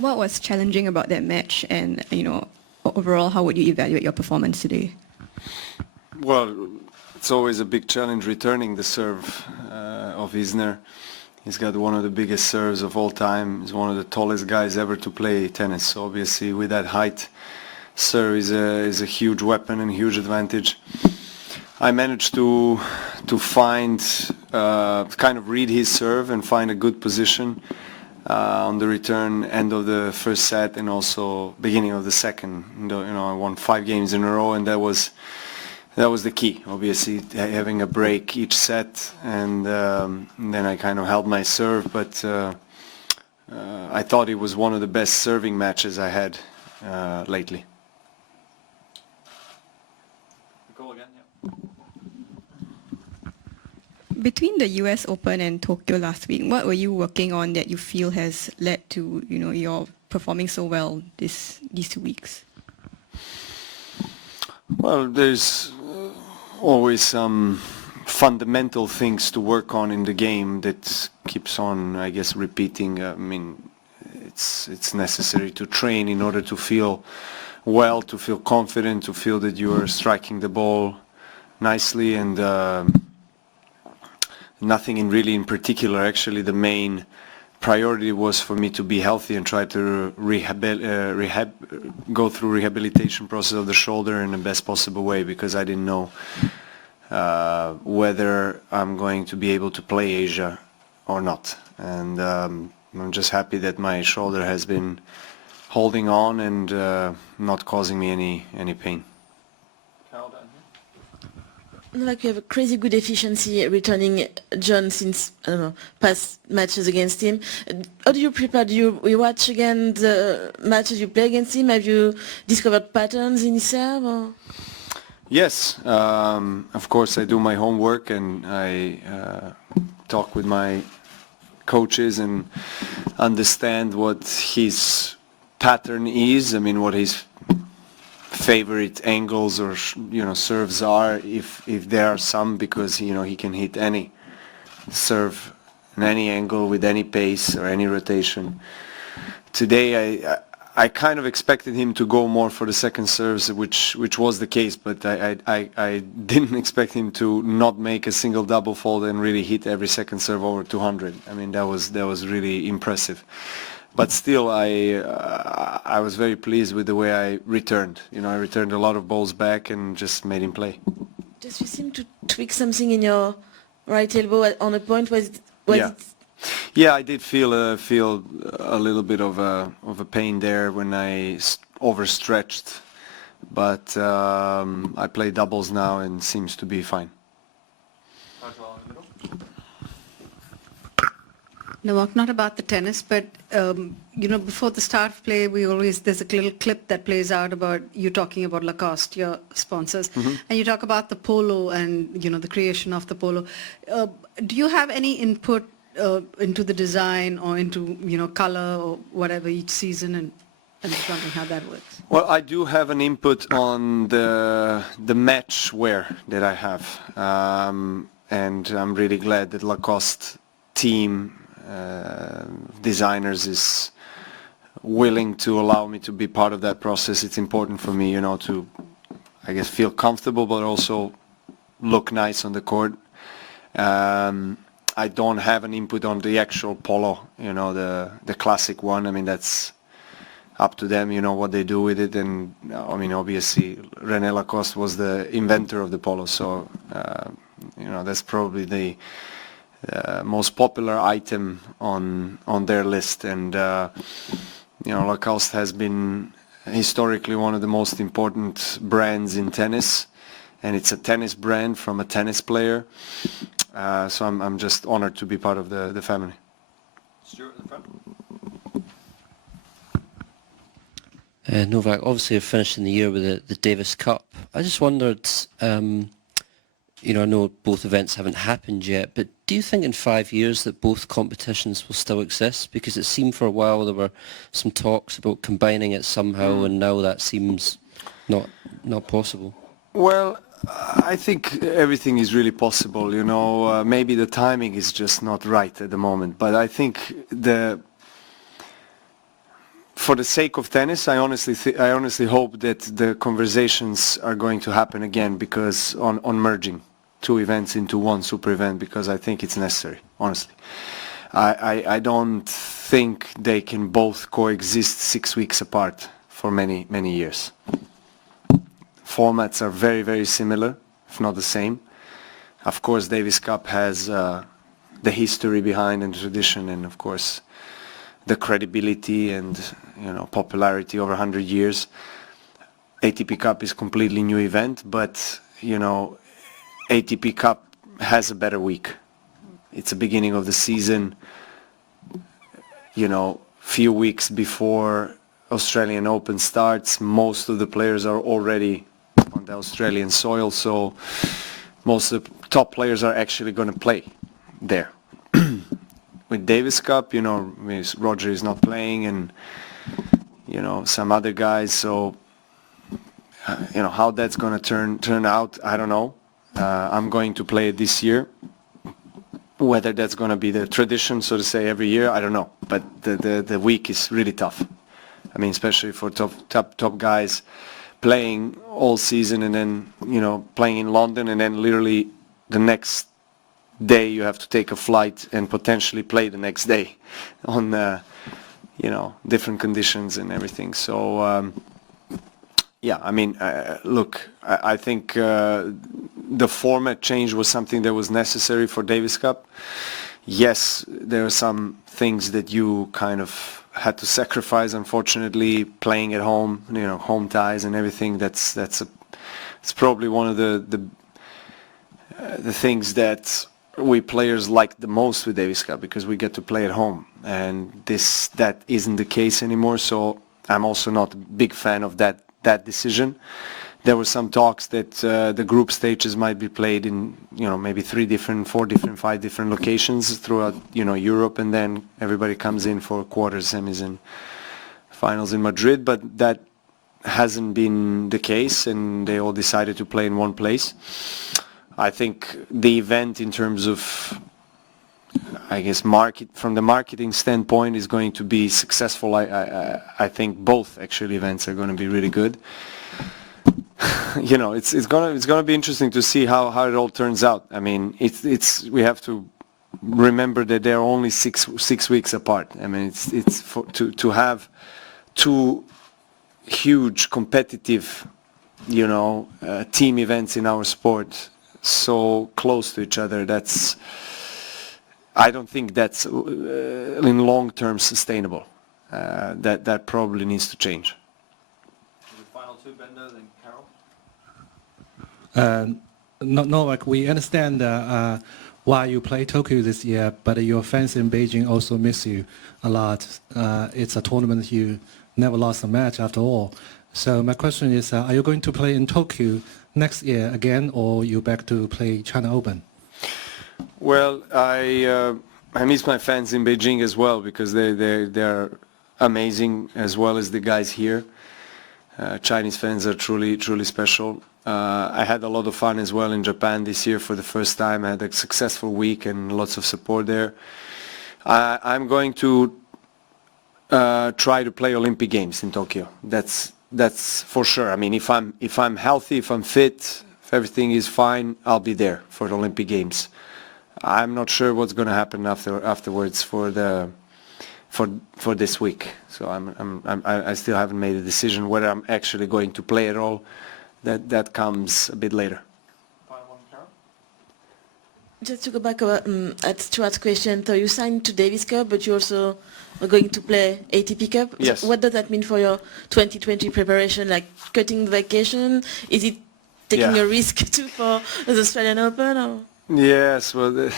What was challenging about that match, and overall, how would you evaluate your performance today? Well, it's always a big challenge returning the serve of Isner. He's got one of the biggest serves of all time. He's one of the tallest guys ever to play tennis. So obviously, with that height, serve is a huge weapon and huge advantage. I managed to find kind of read his serve and find a good position on the return end of the first set and also beginning of the second. I won 5 games in a row, and that was the key. Obviously, having a break each set, and then I kind of held my serve. But I thought it was one of the best serving matches I had lately. Between the US Open and Tokyo last week, what were you working on that you feel has led to your performing so well these 2 weeks? Well, there's always some fundamental things to work on in the game that keeps on, I guess, repeating. I mean, it's necessary to train in order to feel well, to feel confident, to feel that you are striking the ball nicely, and nothing in particular. Actually, the main priority was for me to be healthy and try to go through rehabilitation process of the shoulder in the best possible way, because I didn't know whether I'm going to be able to play Asia or not. And I'm just happy that my shoulder has been holding on and not causing me any pain. Like you have a crazy good efficiency returning John since, I don't know, past matches against him. How do you prepare? Do you watch again the matches you play against him? Have you discovered patterns in his serve? Or? Yes, of course I do my homework, and I talk with my coaches and understand what his pattern is. I mean, what his favorite angles or serves are, if there are some, because he can hit any serve in any angle with any pace or any rotation. Today I kind of expected him to go more for the second serves, which was the case, but I didn't expect him to not make a single double fault and really hit every second serve over 200. I mean, that was really impressive. But still, I was very pleased with the way I returned. I returned a lot of balls back and just made him play. Just you seem to tweak something in your right elbow on a point. Yeah, I did feel a little bit of a pain there when I overstretched, but I play doubles now and seems to be fine. Novak, not about the tennis, but before the start of play, there's a little clip that plays out about you talking about Lacoste, your sponsors, and you talk about the polo and the creation of the polo. Do you have any input into the design or into color or whatever each season, and I'm just wondering how that works? Well, I do have an input on the match wear that I have, and I'm really glad that Lacoste team designers is willing to allow me to be part of that process. It's important for me, to, I guess, feel comfortable but also look nice on the court. I don't have an input on the actual polo, the classic one. I mean, that's up to them, what they do with it. And I mean, obviously, René Lacoste was the inventor of the polo, so that's probably the most popular item on their list. And Lacoste has been historically one of the most important brands in tennis, and it's a tennis brand from a tennis player. So I'm just honored to be part of the family. Stuart in the front. Novak, obviously you're finishing the year with the Davis Cup. I just wondered, I know both events haven't happened yet, but do you think in 5 years that both competitions will still exist? Because it seemed for a while there were some talks about combining it somehow, and now that seems not possible. Well, I think everything is really possible, maybe the timing is just not right at the moment, but I think for the sake of tennis, I honestly hope that the conversations are going to happen again, because on merging two events into one super event, because I think it's necessary, honestly. I don't think they can both coexist 6 weeks apart for many years. Formats are very similar, if not the same. Of course, Davis Cup has the history behind and tradition, and of course the credibility and popularity over 100 years. ATP Cup is a completely new event, but ATP Cup has a better week. It's the beginning of the season, few weeks before Australian Open starts. Most of the players are already on the Australian soil, so most of the top players are actually going to play there. With Davis Cup, Roger is not playing, and some other guys, so how that's going to turn out, I don't know. I'm going to play it this year. Whether that's going to be the tradition, so to say, every year, I don't know. But the week is really tough. I mean, especially for top guys playing all season, and then playing in London, and then literally the next day you have to take a flight and potentially play the next day on different conditions and everything. So yeah, I mean, look, I think the format change was something that was necessary for Davis Cup. Yes, there are some things that you kind of had to sacrifice, unfortunately, playing at home, home ties and everything. It's probably one of the things that we players like the most with Davis Cup, because we get to play at home, and that isn't the case anymore. So I'm also not a big fan of that decision. There were some talks that the group stages might be played in maybe 3 different, 4 different, 5 different locations throughout Europe, and then everybody comes in for quarters, semis and finals in Madrid. But that hasn't been the case, and they all decided to play in one place. I think the event, in terms of, I guess, from the marketing standpoint, is going to be successful. I think both actually events are going to be really good. It's gonna be interesting to see how it all turns out. I mean, we have to remember that they're only six weeks apart. I mean, to have 2 huge competitive, team events in our sport so close to each other. I don't think that's in long term sustainable. That probably needs to change. The final 2, Bender, then Carol. Novak, we understand why you play Tokyo this year, but your fans in Beijing also miss you a lot. It's a tournament you never lost a match after all. So my question is, are you going to play in Tokyo next year again, or you back to play China Open? Well, I miss my fans in Beijing as well, because they're amazing, as well as the guys here. Chinese fans are truly special. I had a lot of fun as well in Japan this year for the first time. I had a successful week and lots of support there. I'm going to try to play Olympic Games in Tokyo. That's for sure. I mean, if I'm healthy, if I'm fit, if everything is fine, I'll be there for the Olympic Games. I'm not sure what's going to happen afterwards for this week. So I still haven't made a decision whether I'm actually going to play at all. That comes a bit later. Final one, Carol. Just to go back at Stuart's question, so you signed to Davis Cup, but you also are going to play ATP Cup. Yes. So what does that mean for your 2020 preparation? Like cutting vacation? Is it taking a risk too for the Australian Open? Or? Yes, well,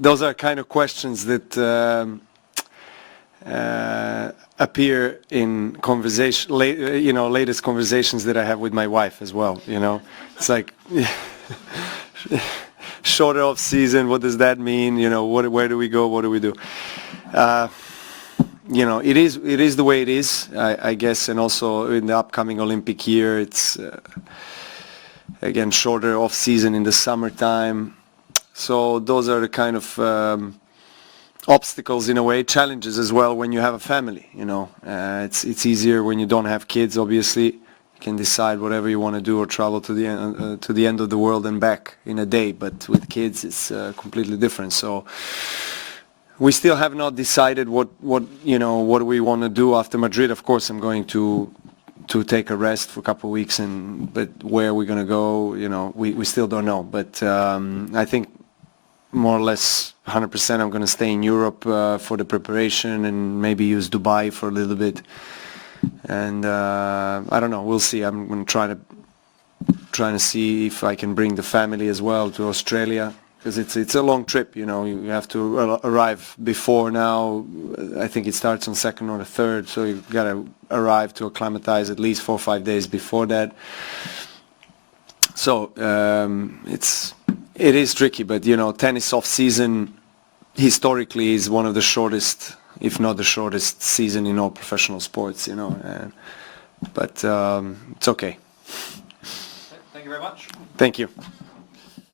those are kind of questions that appear in latest conversations that I have with my wife as well. It's like shorter off season. What does that mean? Where do we go? What do we do? It is the way it is, I guess, and also in the upcoming Olympic year, it's again shorter off season in the summertime. So those are the kind of obstacles in a way, challenges as well when you have a family. It's easier when you don't have kids. Obviously, you can decide whatever you want to do or travel to the end of the world and back in a day. But with kids, it's completely different. So we still have not decided what we want to do after Madrid. Of course, I'm going to take a rest for a couple of weeks, but where we're going to go, we still don't know. But I think more or less 100% I'm going to stay in Europe for the preparation and maybe use Dubai for a little bit. And I don't know, we'll see. I'm going to trying to see if I can bring the family as well to Australia, because it's a long trip. You have to arrive before now. I think it starts on 2nd or the 3rd, so you've got to arrive to acclimatize at least 4 or 5 days before that. So it is tricky, but tennis off season historically is one of the shortest, if not the shortest season in all professional sports. But it's okay. Thank you very much. Thank you.